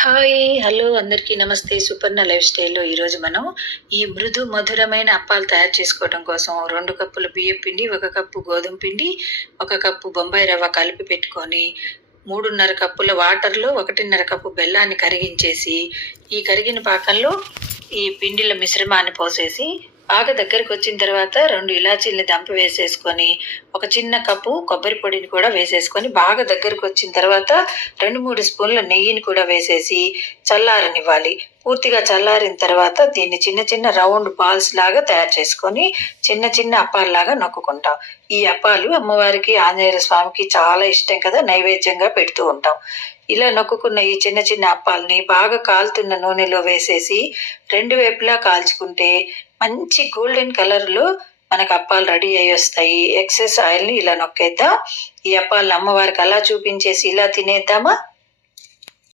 Hi! Hello! అందరికీ నమస్తే. Suparna life స్టైల్‌లో ఈరోజు మనం ఈ మృదు మధురమైన అప్పాలు తయారు చేసుకోవడం కోసం 2 కప్పుల బియ్యపు పిండి, 1 కప్పు గోధుమ పిండి, 1 కప్పు బొంబాయి రవ్వ కలిపి పెట్టుకొని 3:30 కప్పుల వాటర్‌లో 1:30 కప్పు బెల్లాన్ని కరిగించేసి, ఈ కరిగిన పాకంలో ఈ పిండిల మిశ్రమాన్ని పోసేసి బాగా దగ్గరకొచ్చిన తర్వాత 2 ఇలాచీలని దంపి వేసేసుకొని, ఒక చిన్న కప్పు కొబ్బరి పొడిని కూడా వేసేసుకొని, బాగా దగ్గరకొచ్చిన తర్వాత 2, 3 స్పూన్ల నెయ్యిని కూడా వేసేసి చల్లారనివ్వాలి. పూర్తిగా చల్లారిన తర్వాత దీన్ని చిన్న చిన్న రౌండ్ బాల్స్ లాగా తయారు చేసుకొని, చిన్న చిన్న అప్పాల్లాగా నొక్కుకుంటాం. ఈ అప్పాలు అమ్మవారికి, ఆంజనేయ స్వామికి చాలా ఇష్టం కదా! నైవేద్యంగా పెడుతూ ఉంటాం. ఇలా నొక్కుకున్న ఈ చిన్న చిన్న అప్పాలని బాగా కాలుతున్న నూనెలో వేసేసి 2 వైపులా కాల్చుకుంటే మంచి గోల్డెన్ కలర్‌లో మనకు అప్పాలు రెడీ అయ్యొస్తాయి. ఎక్సెస్ ఆయిల్‌ని ఇలా నొక్కేద్దాం. ఈ అప్పాలను అమ్మవారికి అలా చూపించేసి ఇలా తినేద్దామా?